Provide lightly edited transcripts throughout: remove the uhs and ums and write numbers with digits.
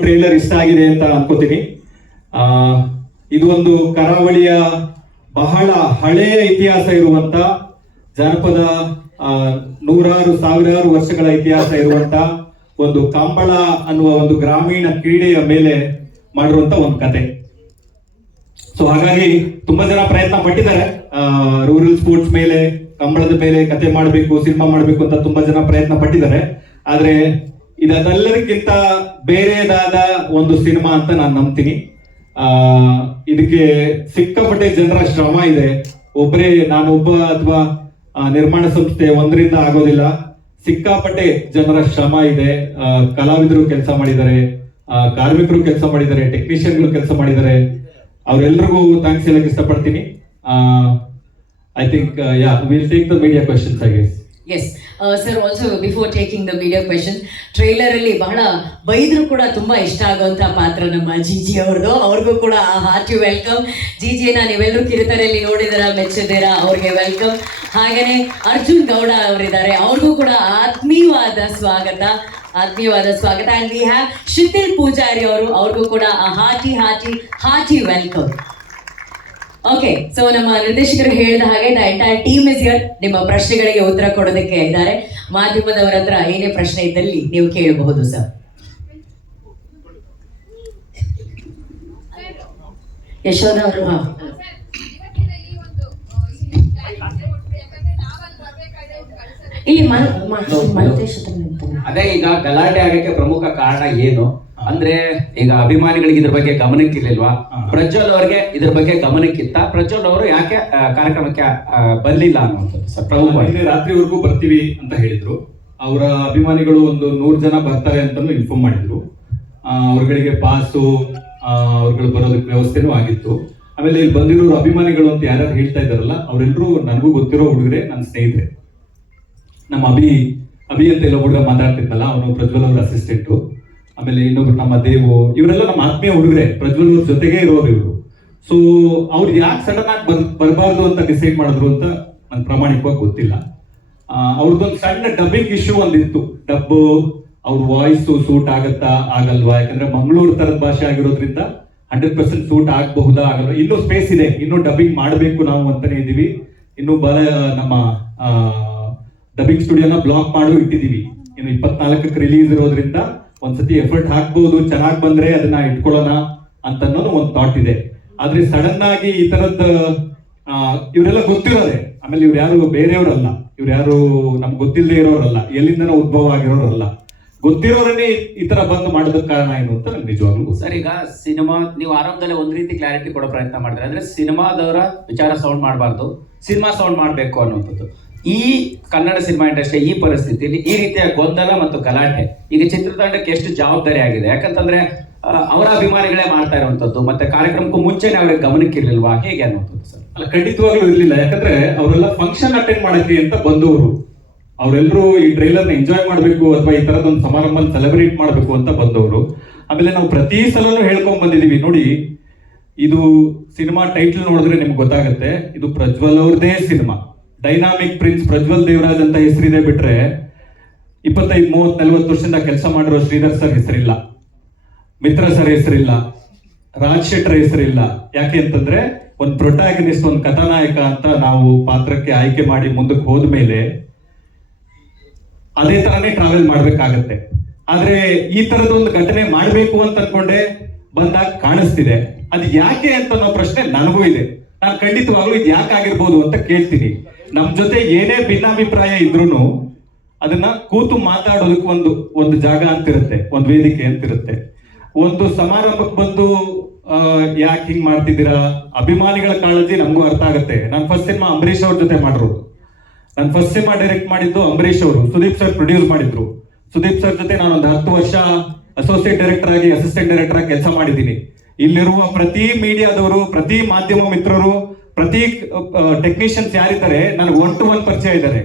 Trailer ಇಷ್ಟ ಆಗಿದೆ ಅಂತ ಅನ್ಕೋತೀನಿ. ಇದು ಒಂದು ಕರಾವಳಿಯ ಬಹಳ ಹಳೆಯ ಇತಿಹಾಸ ಇರುವಂತ ಜನಪದ, ನೂರಾರು ಸಾವಿರಾರು ವರ್ಷಗಳ ಇತಿಹಾಸ ಇರುವಂತ ಒಂದು ಕಂಬಳ ಅನ್ನುವ ಒಂದು ಗ್ರಾಮೀಣ ಕ್ರೀಡೆಯ ಮೇಲೆ ಮಾಡಿರುವಂತ ಒಂದು ಕತೆ. ಸೊ ಹಾಗಾಗಿ ತುಂಬಾ ಜನ ಪ್ರಯತ್ನ ಪಟ್ಟಿದ್ದಾರೆ. ರೂರಲ್ ಸ್ಪೋರ್ಟ್ಸ್ ಮೇಲೆ, ಕಂಬಳದ ಮೇಲೆ ಕತೆ ಮಾಡಬೇಕು, ಸಿನಿಮಾ ಮಾಡಬೇಕು ಅಂತ ತುಂಬಾ ಜನ ಪ್ರಯತ್ನ ಪಟ್ಟಿದ್ದಾರೆ. ಆದ್ರೆ ಇದೆಲ್ಲರಿಗಿಂತ ಬೇರೆದಾದ ಒಂದು ಸಿನಿಮಾ ಅಂತ ನಾನು ನಂಬ್ತೀನಿ. ಇದಕ್ಕೆ ಸಿಕ್ಕಾಪಟ್ಟೆ ಜನರ ಶ್ರಮ ಇದೆ. ಒಬ್ಬರೇ ನಾನೊಬ್ಬ ಅಥವಾ ನಿರ್ಮಾಣ ಸಂಸ್ಥೆ ಒಂದರಿಂದ ಆಗೋದಿಲ್ಲ. ಸಿಕ್ಕಾಪಟ್ಟೆ ಜನರ ಶ್ರಮ ಇದೆ. ಕಲಾವಿದರು ಕೆಲಸ ಮಾಡಿದ್ದಾರೆ, ಕಾರ್ಮಿಕರು ಕೆಲಸ ಮಾಡಿದ್ದಾರೆ, ಟೆಕ್ನಿಷಿಯನ್ಗಳು ಕೆಲಸ ಮಾಡಿದ್ದಾರೆ. ಅವರೆಲ್ಲರಿಗೂ ಥ್ಯಾಂಕ್ಸ್ ಹೇಳಕ್ ಇಷ್ಟಪಡ್ತೀನಿ. I think we'll take the media questions, I guess. Yes, sir, also before taking the media questions, trailer ಅಲ್ಲಿ ಬಹಳ ಬೈದ್ರು ಕೂಡ ತುಂಬಾ ಇಷ್ಟ ಆಗುವಂತ ಪಾತ್ರ ನಮ್ಮ ಜಿಜಿ ಅವ್ರದ್ದು. ಅವ್ರಿಗೂ ಕೂಡ ಹಾರ್ಟಿ ವೆಲ್ಕಮ್. ಜಿಜಿನ ನೀವೆಲ್ಲರೂ ಕಿರುತೆರೆಯಲ್ಲಿ ನೋಡಿದಾರ, ಮೆಚ್ಚಿದ್ದೀರಾ, ಅವ್ರಿಗೆ ವೆಲ್ಕಮ್. ಹಾಗೇನೆ ಅರ್ಜುನ್ ಗೌಡ ಅವರಿದ್ದಾರೆ, ಅವ್ರಿಗೂ ಕೂಡ ಆತ್ಮೀಯವಾದ ಸ್ವಾಗತ. ಅಂಡ್ ವಿ ಹ್ಯಾವ್ ಶಿಥಿಲ್ ಪೂಜಾರಿ ಅವರು, ಅವ್ರಿಗೂ ಕೂಡ ಹಾರ್ಟಿ ವೆಲ್ಕಮ್. ಓಕೆ, ಸೊ ನಮ್ಮ ನಿರ್ದೇಶಕರು ಹೇಳಿದ ಹಾಗೆ the entire team is here. ನಿಮ್ಮ ಪ್ರಶ್ನೆಗಳಿಗೆ ಉತ್ತರ ಕೊಡೋದಕ್ಕೆ ಇದ್ದಾರೆ. ಮಾಧ್ಯಮದವರ ಹತ್ರ ಏನೇ ಪ್ರಶ್ನೆ ಇದ್ದಲ್ಲಿ ನೀವು ಕೇಳಬಹುದು ಸರ್. ಯಶೋಧ ಅವರು. ಇಲ್ಲಿ ಅದೇ ಈಗ ಗಲಾಟೆ ಆಗಕ್ಕೆ ಪ್ರಮುಖ ಕಾರಣ ಏನು ಅಂದ್ರೆ, ಈಗ ಅಭಿಮಾನಿಗಳಿಗೆ ಇದ್ರ ಬಗ್ಗೆ ಗಮನಕ್ಕಿರ್ಲಿಲ್ವಾ? ಪ್ರಜ್ವಲ್ ಅವ್ರಿಗೆ ಇದ್ರ ಬಗ್ಗೆ ಗಮನಕ್ಕಿತ್ತ? ಪ್ರಜ್ವಲ್ ಅವರು ಯಾಕೆ ಕಾರ್ಯಕ್ರಮಕ್ಕೆ ಬರ್ಲಿಲ್ಲ ಅನ್ನುವಂಥದ್ದು ಸರ್ ಪ್ರಮುಖವಾಗಿ. ರಾತ್ರಿವರೆಗೂ ಬರ್ತೀವಿ ಅಂತ ಹೇಳಿದ್ರು. ಅವರ ಅಭಿಮಾನಿಗಳು ಒಂದು 100 ಜನ ಬರ್ತಾರೆ ಅಂತಾನು ಇನ್ಫಾರ್ಮ್ ಮಾಡಿದ್ರು. ಅವ್ರಗಳಿಗೆ ಪಾಸು, ಅವ್ರುಗಳು ಬರೋದಕ್ಕೆ ವ್ಯವಸ್ಥೆನೂ ಆಗಿತ್ತು. ಆಮೇಲೆ ಇಲ್ಲಿ ಬಂದಿರೋರು ಅಭಿಮಾನಿಗಳು ಅಂತ ಯಾರ್ಯಾರು ಹೇಳ್ತಾ ಇದ್ದಾರಲ್ಲ, ಅವರೆಲ್ಲರೂ ನನಗೂ ಗೊತ್ತಿರೋ ಹುಡುಗರೆ, ನನ್ನ ಸ್ನೇಹಿತರೆ. ನಮ್ಮ ಅಭಿ ಅಂತ ಎಲ್ಲ ಹುಡುಗ ಮಾತಾಡ್ತಿದ್ದಲ್ಲ, ಅವನು ಪ್ರಜ್ವಲ್ ಅವ್ರ ಅಸಿಸ್ಟೆಂಟು. ಆಮೇಲೆ ಇನ್ನೊಬ್ರು ನಮ್ಮ ದೇವು, ಇವರೆಲ್ಲ ನಮ್ಮ ಆತ್ಮೀಯ ಹುಡುಗರೆ, ಪ್ರಜ್ವಲ್ ಅವ್ರ ಜೊತೆಗೆ ಇರೋರು ಇವರು. ಸೊ ಅವ್ರು ಯಾಕೆ ಸಡನ್ ಆಗಿ ಬರಬಾರ್ದು ಅಂತ ಡಿಸೈಡ್ ಮಾಡಿದ್ರು ಅಂತ ನನ್ಗೆ ಪ್ರಾಮಾಣಿಕವಾಗಿ ಗೊತ್ತಿಲ್ಲ. ಅವ್ರದ್ದೊಂದು ಸಣ್ಣ ಡಬ್ಬಿಂಗ್ ಇಶ್ಯೂ ಒಂದಿತ್ತು. ಡಬ್ಬು ಅವ್ರ ವಾಯ್ಸು ಸೂಟ್ ಆಗತ್ತಾ ಆಗಲ್ವಾ? ಯಾಕಂದ್ರೆ ಮಂಗಳೂರು ತರದ ಭಾಷೆ ಆಗಿರೋದ್ರಿಂದ 100% ಸೂಟ್ ಆಗಬಹುದಾ ಆಗಲ್ವಾ? ಇನ್ನೂ ಸ್ಪೇಸ್ ಇದೆ, ಇನ್ನೂ ಡಬ್ಬಿಂಗ್ ಮಾಡಬೇಕು ನಾವು ಅಂತಾನೆ ಇದೀವಿ. ಇನ್ನು ನಮ್ಮ ಡಬ್ಬಿಂಗ್ ಸ್ಟುಡಿಯೋನ ಬ್ಲಾಕ್ ಮಾಡಿ ಇಟ್ಟಿದೀವಿ. ಇನ್ನು 24ಕ್ಕೆ ರಿಲೀಸ್ ಇರೋದ್ರಿಂದ ಒಂದ್ಸತಿ ಎಫರ್ಟ್ ಹಾಕ್ಬಹುದು, ಚೆನ್ನಾಗಿ ಬಂದ್ರೆ ಅದನ್ನ ಇಟ್ಕೊಳ್ಳೋಣ ಅಂತ ಅನ್ನೋದು ಒಂದು ಥಾಟ್ ಇದೆ. ಆದ್ರೆ ಸಡನ್ ಆಗಿ ಈ ತರದ್ ಇವರೆಲ್ಲ ಗೊತ್ತಿರೋರೆ. ಆಮೇಲೆ ಇವ್ರು ಯಾರು ಬೇರೆಯವರಲ್ಲ, ಇವ್ರು ಯಾರು ನಮ್ಗೆ ಗೊತ್ತಿಲ್ಲದೆ ಇರೋರಲ್ಲ, ಎಲ್ಲಿಂದನೋ ಉದ್ಭವ ಆಗಿರೋರಲ್ಲ, ಗೊತ್ತಿರೋರನ್ನೇ ಈ ತರ ಬಂದು ಮಾಡೋದಕ್ಕೆ ಕಾರಣ ಏನು ಅಂತ ನಮ್ಗೆ ನಿಜವಾಗ್ಲೂ ಸರ್. ಈಗ ಸಿನಿಮಾ ನೀವು ಆರಂಭದಲ್ಲಿ ಒಂದ್ ರೀತಿ ಕ್ಲಾರಿಟಿ ಕೊಡೋ ಪ್ರಯತ್ನ ಮಾಡಿದ್ರೆ, ಅಂದ್ರೆ ಸಿನಿಮಾದವರ ವಿಚಾರ ಸೌಂಡ್ ಮಾಡಬಾರ್ದು, ಸಿನಿಮಾ ಸೌಂಡ್ ಮಾಡಬೇಕು ಅನ್ನುವಂಥದ್ದು. ಈ ಕನ್ನಡ ಸಿನಿಮಾ ಇಂಡಸ್ಟ್ರಿ ಈ ಪರಿಸ್ಥಿತಿಯಲ್ಲಿ ಈ ರೀತಿಯ ಗೊಂದಲ ಮತ್ತು ಗಲಾಟೆ ಈಗ ಚಿತ್ರತಂಡಕ್ಕೆ ಎಷ್ಟು ಜವಾಬ್ದಾರಿ ಆಗಿದೆ? ಯಾಕಂತಂದ್ರೆ ಅವರ ಅಭಿಮಾನಿಗಳೇ ಮಾಡ್ತಾ ಇರುವಂತದ್ದು, ಮತ್ತೆ ಕಾರ್ಯಕ್ರಮಕ್ಕೂ ಮುಂಚೆನೆ ಅವ್ರಿಗೆ ಗಮನಕ್ಕೆ ಇರ್ಲಿಲ್ವಾ, ಹೇಗೆ ಅನ್ನುವಂಥದ್ದು ಸರ್? ಅಲ್ಲ, ಖಂಡಿತವಾಗ್ಲೂ ಇರ್ಲಿಲ್ಲ. ಯಾಕಂದ್ರೆ ಅವರೆಲ್ಲ ಫಂಕ್ಷನ್ ಅಟೆಂಡ್ ಮಾಡಕ್ಕೆ ಅಂತ ಬಂದವರು. ಅವರೆಲ್ಲರೂ ಈ ಟ್ರೈಲರ್ ನ ಎಂಜಾಯ್ ಮಾಡಬೇಕು ಅಥವಾ ಈ ತರದೊಂದು ಸಮಾರಂಭ ಸೆಲೆಬ್ರೇಟ್ ಮಾಡಬೇಕು ಅಂತ ಬಂದವರು. ಆಮೇಲೆ ನಾವು ಪ್ರತಿ ಸಲನೂ ಹೇಳ್ಕೊಂಡ್ ಬಂದಿದೀವಿ, ನೋಡಿ ಇದು ಸಿನಿಮಾ ಟೈಟಲ್ ನೋಡಿದ್ರೆ ನಿಮ್ಗೆ ಗೊತ್ತಾಗುತ್ತೆ, ಇದು ಪ್ರಜ್ವಲ್ ಅವ್ರದೇ cinema. Dynamic prince Prajwal Devaraj ಅಂತ ಹೆಸರಿದೆ ಬಿಟ್ರೆ 25, 30, 40 ವರ್ಷದಿಂದ ಕೆಲಸ ಮಾಡಿರೋ ಶ್ರೀಧರ್ ಸರ್ ಹೆಸರಿಲ್ಲ, ಮಿತ್ರ ಸರ್ ಹೆಸರಿಲ್ಲ, ರಾಜ್ ಶೆಟ್ಟರ್ ಹೆಸರಿಲ್ಲ. ಯಾಕೆ ಅಂತಂದ್ರೆ ಒಂದು ಪ್ರೊಟ್ಯಾಗನಿಸ್ಟ್, ಒಂದು ಕಥಾನಾಯಕ ಅಂತ ನಾವು ಪಾತ್ರಕ್ಕೆ ಆಯ್ಕೆ ಮಾಡಿ ಮುಂದಕ್ಕೆ ಹೋದ್ಮೇಲೆ ಅದೇ ತರನೇ ಟ್ರಾವೆಲ್ ಮಾಡ್ಬೇಕಾಗತ್ತೆ. ಆದ್ರೆ ಈ ತರದೊಂದು ಘಟನೆ ಮಾಡ್ಬೇಕು ಅಂತ ಅನ್ಕೊಂಡೆ ಬಂದಾಗ ಕಾಣಿಸ್ತಿದೆ. ಅದು ಯಾಕೆ ಅಂತ ಅನ್ನೋ ಪ್ರಶ್ನೆ ನನಗೂ ಇದೆ. ನಾನು ಖಂಡಿತವಾಗ್ಲೂ ಇದು ಯಾಕೆ ಆಗಿರ್ಬೋದು ಅಂತ ಕೇಳ್ತೀನಿ. ನಮ್ ಜೊತೆ ಏನೇ ಭಿನ್ನಾಭಿಪ್ರಾಯ ಇದ್ರೂ ಅದನ್ನ ಕೂತು ಮಾತಾಡೋದಕ್ಕೆ ಒಂದು ಜಾಗ ಅಂತಿರುತ್ತೆ, ಒಂದು ವೇದಿಕೆ ಅಂತಿರುತ್ತೆ. ಒಂದು ಸಮಾರಂಭಕ್ಕೆ ಬಂದು ಯಾಕೆ ಹಿಂಗ್ ಮಾಡ್ತಿದ್ದೀರಾ, ಅಭಿಮಾನಿಗಳ ಕಾಳಜಿ ನಮಗೂ ಅರ್ಥ ಆಗುತ್ತೆ. ನಾನು ಫಸ್ಟ್ ಸಿನಿಮಾ ಅಂಬರೀಶ್ ಅವ್ರ ಜೊತೆ ಮಾಡಿರೋದು. ನಾನು ಫಸ್ಟ್ ಸಿನಿಮಾ ಡೈರೆಕ್ಟ್ ಮಾಡಿದ್ದು ಅಂಬರೀಶ್ ಅವರು, ಸುದೀಪ್ ಸರ್ ಪ್ರೊಡ್ಯೂಸ್ ಮಾಡಿದ್ರು. ಸುದೀಪ್ ಸರ್ ಜೊತೆ ನಾನೊಂದು 10 ವರ್ಷ ಅಸೋಸಿಯೇಟ್ ಡೈರೆಕ್ಟರ್ ಆಗಿ, ಅಸಿಸ್ಟೆಂಟ್ ಡೈರೆಕ್ಟರ್ ಆಗಿ ಕೆಲಸ ಮಾಡಿದ್ದೀನಿ. ಇಲ್ಲಿರುವ ಪ್ರತಿ ಮೀಡಿಯಾದವರು, ಪ್ರತಿ ಮಾಧ್ಯಮ ಮಿತ್ರರು, ಪ್ರತಿ ಟೆಕ್ನಿಷಿಯನ್ಸ್ ಯಾರಿದ್ದಾರೆ ನನಗೆ 1 to 1 ಪರಿಚಯ ಇದ್ದಾರೆ.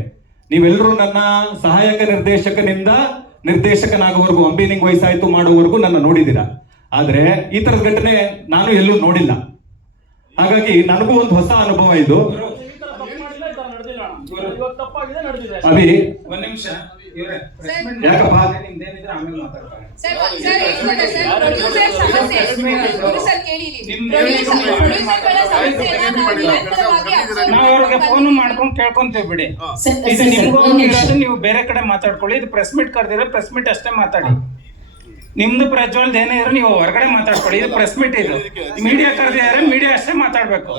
ನೀವೆಲ್ಲರೂ ನನ್ನ ಸಹಾಯಕ ನಿರ್ದೇಶಕನಿಂದ ನಿರ್ದೇಶಕನಾಗುವವರೆಗೂ, ಅಂಬಿನಿಂಗ್ ವಯಸ್ಸಾಯ್ತು ಮಾಡುವವರೆಗೂ ನನ್ನ ನೋಡಿದ್ದೀರಾ. ಆದ್ರೆ ಈ ತರದ ಘಟನೆ ನಾನು ಎಲ್ಲೂ ನೋಡಿಲ್ಲ. ಹಾಗಾಗಿ ನನಗೂ ಒಂದು ಹೊಸ ಅನುಭವ ಇದು. ಅಭಿ, ಒಂದ್ ನಿಮಿಷ ಯಾಕಪ್ಪ? ನಿಮ್ದೇನಿದ್ರೆ ಆಮೇಲೆ ಮಾತಾಡ್ತಾರೆ. ಸರ್ ಹೇಳ್ಬೋದಾ ಸರ್ ಪ್ರೊಡ್ಯೂಸರ್ ಸಮಸ್ಯೆ ಗುರು ಸರ್ ಕೇಳಿರಿ ಪ್ರೊಡ್ಯೂಸರ್ಗಳ ಸಮಸ್ಯೆನ ನಾವು ನಿರಂತರವಾಗಿ ನಾವು ಅವ್ರಿಗೆ ಫೋನ್ ಮಾಡ್ಕೊಂಡು ಕೇಳ್ಕೊಂತೀವಿ ಬಿಡಿ. ಇದು ನಿಮ್ಗೂ ಇರೋದು ನೀವು ಬೇರೆ ಕಡೆ ಮಾತಾಡ್ಕೊಳ್ಳಿ. ಇದು ಪ್ರೆಸ್ ಮೀಟ್ ಕರೆದಿರೋ ಪ್ರೆಸ್ ಮೀಟ್ ಅಷ್ಟೇ ಮಾತಾಡಿ. ನಿಮ್ದು ಪ್ರಜ್ವಲ್ದ ಏನೇ ಇರೋ ನೀವು ಹೊರಗಡೆ ಮಾತಾಡ್ಕೊಳ್ಳಿ. ಇದು ಪ್ರೆಸ್ ಮೀಟ್, ಇದು ಮೀಡಿಯಾ ಕರೆದಿದ್ದಾರೆ, ಮೀಡಿಯಾ ಅಷ್ಟೇ ಮಾತಾಡ್ಬೇಕು.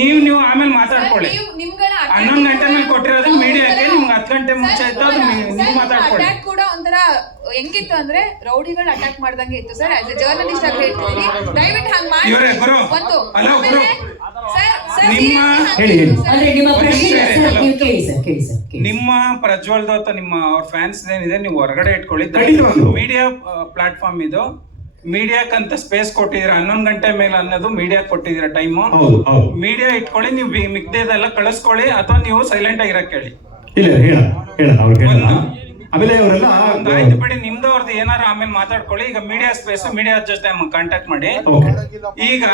ನೀವು ಆಮೇಲೆ ಮಾತಾಡ್ಕೊಳ್ಳಿ. 11 ಗಂಟೆ ಮೇಲೆ ಕೊಟ್ಟಿರೋದು ಮೀಡಿಯಾಕ್ಕೆ, ನಿಮ್ಗೆ 10 ಗಂಟೆ ಮುಂಚೆ ಆಯ್ತು ಅದು ನೀವು ಮಾತಾಡ್ಕೊಳ್ಳಿ. ಅಟ್ಯಾಕ್ ಕೂಡ ಒಂಥರ ಹೆಂಗಿತ್ತು ಅಂದ್ರೆ ರೌಡಿಗಳು ಅಟ್ಯಾಕ್ ಮಾಡ್ದಂಗೆ ಇತ್ತು ಸರ್. ಆಸ್ ಎ ಜರ್ನಲಿಸ್ಟ್ ಆಗಿ ಹೇಳ್ತೀನಿ, ದಯವಿಟ್ಟು ಹಂಗ್ ಮಾಡಿ. ಇವ್ರೆ ಗುರು, ಒಂದು ಹಲೋ ಗುರು, ನಿಮ್ಮ ಅಂದ್ರೆ ನಿಮ್ಮ ಪ್ರಶ್ನೆ ಸರ್, ನೀವು ಕೇಳಿ ಸರ್, ಕೇಳಿ ಸರ್. ನಿಮ್ಮ ಪ್ರಜ್ವಲ್ದು ಅಥವಾ ನಿಮ್ಮ ಅವ್ರ ಫ್ಯಾನ್ಸ್ ಏನಿದೆ ನೀವು ಹೊರಗಡೆ ಇಟ್ಕೊಳ್ಳಿ. ಮೀಡಿಯಾ ಪ್ಲಾಟ್ಫಾರ್ಮ್ ಇದು, ಮೀಡಿಯಾಕ್ಕಂತ ಸ್ಪೇಸ್ ಕೊಟ್ಟಿದ್ದೀರಾ. 11 ಗಂಟೆ ಮೇಲೆ ಅನ್ನೋದು ಮೀಡಿಯಾ ಕೊಟ್ಟಿದ್ದೀರಾ ಟೈಮು. ಮೀಡಿಯಾ ಇಟ್ಕೊಳ್ಳಿ, ನೀವು ಮಿಗ್ದೇದೆಲ್ಲ ಕಳಿಸ್ಕೊಳ್ಳಿ ಅಥವಾ ನೀವು ಸೈಲೆಂಟ್ ಆಗಿರಕ್ ಕೇಳಿ. ಆಮೇಲೆ ಅವರೆಲ್ಲ ಆಯ್ತು ಬಿಡಿ, ನಿಮ್ದು ಅವ್ರದ್ದು ಏನಾರು ಆಮೇಲೆ ಮಾತಾಡ್ಕೊಳ್ಳಿ. ಈಗ ಮೀಡಿಯಾ ಸ್ಪೇಸ್, ಮೀಡಿಯಾ ಜೊತೆ ಕಾಂಟ್ಯಾಕ್ಟ್ ಮಾಡಿ. ಈಗ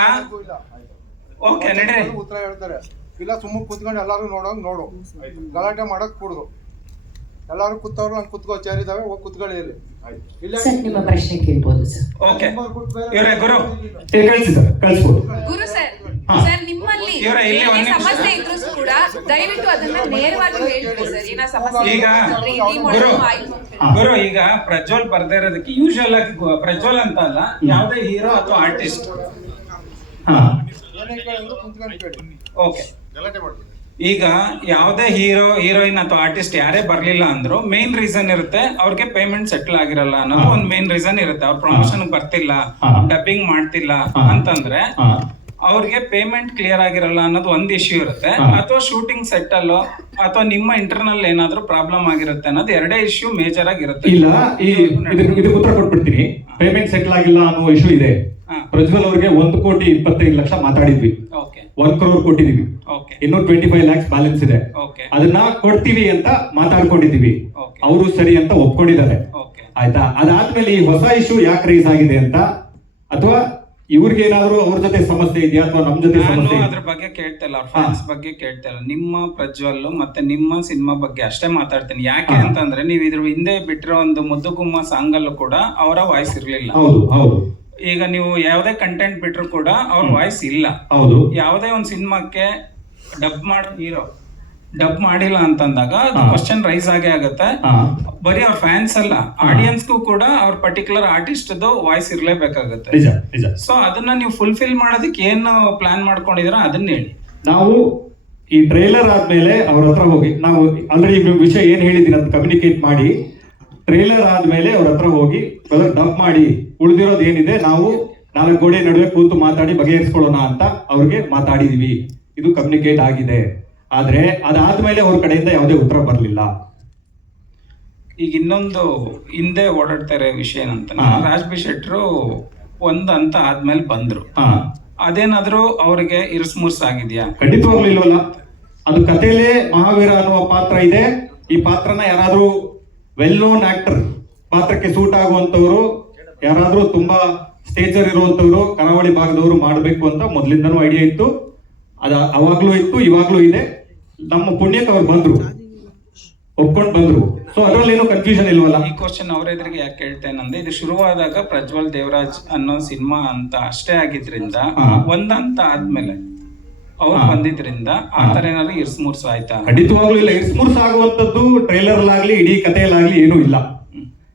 ಓಕೆ ನಡೀರಿ. ಉತ್ತರ ಹೇಳ್ತಾರೆ ಇಲ್ಲ, ಸುಮ್ಮನೆ ಕುತ್ಕೊಂಡು ಎಲ್ಲಾರು ನೋಡು, ಗಲಾಟೆ ಮಾಡಕ್ ಕೂಡುದು. ಎಲ್ಲಾರು ಕೂತವ್ರು ನಾನು ಕುತ್ಕೋ, ಚೇರ್ ಇದಾವೆ, ಹೋಗಿ ಕುತ್ಕೊಳ್ಳಿ ಇಲ್ಲಿ. ಸರ್ ನಿಮ್ಮ ಪ್ರಶ್ನೆ ಕೇಳ್ಬೋದು ಸರ್. ಓಕೆ ಇವರೇ ಗುರು ಕಳಿಸ್ಬೋದು. ಗುರು ಸರ್, ಸರ್ ನಿಮ್ಮಲ್ಲಿ ಸಮಸ್ಯೆ ಇದ್ರೂ ಕೂಡ ದಯವಿಟ್ಟು ಅದನ್ನ ನೇರವಾಗಿ ಹೇಳ್ಬಿಡಿ ಸರ್. ಏನೋ ಸಮಸ್ಯೆ ಈಗ ಗುರು, ಈಗ ಪ್ರಜ್ವಲ್ ಬರ್ದೇ ಇರೋದಕ್ಕೆ ಯೂಶುವಲ್ ಆಗಿ ಪ್ರಜ್ವಲ್ ಅಂತ ಅಲ್ಲ, ಯಾವುದೇ ಹೀರೋ ಅಥವಾ ಆರ್ಟಿಸ್ಟ್ ಓಕೆ, ಈಗ ಯಾವುದೇ ಹೀರೋಯಿನ್ ಅಥವಾ ಆರ್ಟಿಸ್ಟ್ ಯಾರೇ ಬರ್ಲಿಲ್ಲ ಅಂದ್ರು ಮೇನ್ ರೀಸನ್ ಇರುತ್ತೆ, ಅವ್ರಿಗೆ ಪೇಮೆಂಟ್ ಸೆಟಲ್ ಆಗಿರಲ್ಲ ಅನ್ನೋದು ಒಂದು ಮೇನ್ ರೀಸನ್ ಇರುತ್ತೆ. ಅವ್ರ ಪ್ರಮೋಷನ್ ಬರ್ತಿಲ್ಲ, ಡಬ್ಬಿಂಗ್ ಮಾಡ್ತಿಲ್ಲ ಅಂತಂದ್ರೆ ಅವ್ರಿಗೆ ಪೇಮೆಂಟ್ ಕ್ಲಿಯರ್ ಆಗಿರಲ್ಲ ಅನ್ನೋದು ಒಂದು ಇಶ್ಯೂ ಇರುತ್ತೆ. ಅಥವಾ ಶೂಟಿಂಗ್ ಸೆಟಲ್ ಅಥವಾ ನಿಮ್ಮ ಇಂಟರ್ನಲ್ ಏನಾದ್ರೂ ಪ್ರಾಬ್ಲಮ್ ಆಗಿರುತ್ತೆ ಅನ್ನೋದು ಎರಡೇ ಇಶ್ಯೂ ಮೇಜರ್ ಆಗಿರುತ್ತೆ. ಇಲ್ಲ, ಇದಕ್ಕೆ ಉತ್ತರ ಕೊಟ್ಬಿಡ್ತೀನಿ. ಪೇಮೆಂಟ್ ಸೆಟಲ್ ಆಗಿಲ್ಲ ಅನ್ನೋ ಇಶ್ಯೂ ಇದೆ. ಪ್ರಜ್ವಲ್ ಅವ್ರಿಗೆ 1,25,00,000 ಮಾತಾಡಿದ್ವಿ, 1 crore ಕೊಟ್ಟಿದೀವಿ, ಇನ್ನು 25 lakhs ಬ್ಯಾಲೆನ್ಸ್ ಇದೆ. ಅದನ್ನ ಕೊಡ್ತೀವಿ ಅಂತ ಮಾತಾಡ್ಕೊಂಡಿದೀವಿ, ಅವರು ಸರಿ ಅಂತ ಒಪ್ಕೊಂಡಿದ್ದಾರೆ. ಆಯ್ತಾ? ಅದಾದ್ಮೇಲೆ ಈ ಹೊಸ ಇಶ್ಯೂ ಯಾಕೆ ರೈಸ್ ಆಗಿದೆ ಅಂತ, ಅಥವಾ ಇವ್ರಿಗೆ ಏನಾದ್ರು ಅವ್ರ ಜೊತೆ ಸಮಸ್ಯೆ ಇದೆಯಾ ಅಥವಾ ನಮ್ ಜೊತೆ ಸಮಸ್ಯೆ? ಅದ್ರ ಬಗ್ಗೆ ಕೇಳ್ತಾ ಇಲ್ಲ, ಅವ್ರ ಫ್ಯಾನ್ಸ್ ಬಗ್ಗೆ ಕೇಳ್ತಾ ಇಲ್ಲ. ನಿಮ್ಮ ಪ್ರಜ್ವಲ್ ಮತ್ತೆ ನಿಮ್ಮ ಸಿನಿಮಾ ಬಗ್ಗೆ ಅಷ್ಟೇ ಮಾತಾಡ್ತೀನಿ. ಯಾಕೆ ಅಂತಂದ್ರೆ ನೀವು ಇದ್ರ ಹಿಂದೆ ಬಿಟ್ಟಿರೋ ಒಂದು ಮುದ್ದುಗುಮ್ಮ ಸಾಂಗ್ ಅಲ್ಲೂ ಕೂಡ ಅವರ ವಾಯ್ಸ್ ಇರ್ಲಿಲ್ಲ. ಈಗ ನೀವು ಯಾವುದೇ ಕಂಟೆಂಟ್ ಬಿಟ್ರು ಕೂಡ ಅವ್ರ ವಾಯ್ಸ್ ಇಲ್ಲ. ಯಾವುದೇ ಒಂದು ಸಿನಿಮಾಕ್ಕೆ ಡಬ್ ಮಾಡಿಲ್ಲ ಅಂತಂದಾಗ ಕ್ವಶನ್ ರೈಸ್ ಆಗೇ ಆಗುತ್ತೆ. ಬರೀ ಅವ್ರ ಫ್ಯಾನ್ಸ್ ಅಲ್ಲ, ಆಡಿಯನ್ಸ್ಗೂ ಕೂಡ ಅವ್ರ ಪರ್ಟಿಕ್ಯುಲರ್ ಆರ್ಟಿಸ್ಟ್ ವಾಯ್ಸ್ ಇರ್ಲೇಬೇಕಾಗುತ್ತೆ. ಸೊ ಅದನ್ನ ನೀವು ಫುಲ್ಫಿಲ್ ಮಾಡೋದಕ್ಕೆ ಏನು ಪ್ಲಾನ್ ಮಾಡ್ಕೊಂಡಿದ್ರ ಅದನ್ನ ಹೇಳಿ. ನಾವು ಈ ಟ್ರೈಲರ್ ಆದ್ಮೇಲೆ ಅವ್ರ ಹತ್ರ ಹೋಗಿ, ನಾವು ಆಲ್ರೆಡಿ ವಿಷಯ ಏನ್ ಹೇಳಿದೀನಿ ಅಂತ ಕಮ್ಯುನಿಕೇಟ್ ಮಾಡಿ, ಟ್ರೈಲರ್ ಆದ್ಮೇಲೆ ಅವ್ರ ಹತ್ರ ಹೋಗಿ ಡಬ್ ಮಾಡಿ ಉಳಿದಿರೋದು ಏನಿದೆ ನಾವು 4 ಗೋಡೆ ನಡುವೆ ಕೂತು ಮಾತಾಡಿ ಬಗೆಹರಿಸ್ಕೊಳ್ಳೋಣ ಅಂತ ಅವ್ರಿಗೆ ಮಾತಾಡಿದೀವಿ. ಇದು ಕಮ್ಯುನಿಕೇಟ್ ಆಗಿದೆ. ಆದ್ರೆ ಅದಾದ್ಮೇಲೆ ಅವ್ರ ಕಡೆಯಿಂದ ಯಾವುದೇ ಉತ್ತರ ಬರಲಿಲ್ಲ. ಈಗ ಇನ್ನೊಂದು ಹಿಂದೆ ಓಡಾಡ್ತಾ ಇರೋ ವಿಷಯ ಏನಂತ, ರಾಜ್ ಬಿ ಶೆಟ್ರು ಒಂದ್ ಅಂತ ಆದ್ಮೇಲೆ ಬಂದ್ರು, ಅದೇನಾದ್ರೂ ಅವ್ರಿಗೆ ಇರ್ಸ್ಮುರ್ಸ್ ಆಗಿದ್ಯಾ? ಖಂಡಿತವಾಗ್ಲೂ ಇಲ್ವಲ್ಲ. ಅದು ಕಥೆಯಲ್ಲೇ ಮಹಾವೀರ ಅನ್ನುವ ಪಾತ್ರ ಇದೆ. ಈ ಪಾತ್ರನ ಯಾರಾದ್ರೂ ವೆಲ್ ನೋನ್ ಆಕ್ಟರ್, ಪಾತ್ರಕ್ಕೆ ಸೂಟ್ ಆಗುವಂತವ್ರು, ಯಾರಾದ್ರೂ ತುಂಬಾ ಸ್ಟೇಜರ್ ಇರುವಂತವ್ರು, ಕರಾವಳಿ ಭಾಗದವರು ಮಾಡ್ಬೇಕು ಅಂತ ಮೊದ್ಲಿಂದನೂ ಐಡಿಯಾ ಇತ್ತು. ಅವಾಗ್ಲೂ ಇತ್ತು, ಇವಾಗ್ಲೂ ಇದೆ. ನಮ್ಮ ಪುಣ್ಯಕ್ಕೆ ಅವ್ರು ಬಂದ್ರು, ಒಪ್ಕೊಂಡ್ ಬಂದ್ರು. ಸೊ ಅದ್ರಲ್ಲಿ ಏನೋ ಕನ್ಫ್ಯೂಷನ್ ಇಲ್ವಲ್ಲ. ಈ ಕ್ವಶನ್ ಅವ್ರ ಎದುರಿಗೆ ಯಾಕೆ ಕೇಳ್ತೇನಂದ್ರೆ, ಇದು ಶುರುವಾದಾಗ ಪ್ರಜ್ವಲ್ ದೇವರಾಜ್ ಅನ್ನೋ ಸಿನಿಮಾ ಅಂತ ಅಷ್ಟೇ ಆಗಿದ್ರಿಂದ, ಒಂದಂತ ಆದ್ಮೇಲೆ ಅವ್ರು ಬಂದಿದ್ರಿಂದ ಆ ತರ ಏನಾದ್ರು ಇರ್ಸ್ಮೂರ್ಸ್ ಆಯ್ತಾ? ಖಂಡಿತವಾಗ್ಲೂ ಇಲ್ಲ. ಇರ್ಸ್ಮೂರ್ಸ್ ಆಗುವಂತದ್ದು ಟ್ರೈಲರ್ ಆಗ್ಲಿ ಇಡೀ ಕಥೆಯಲ್ಲಾಗ್ಲಿ ಏನೂ ಇಲ್ಲ.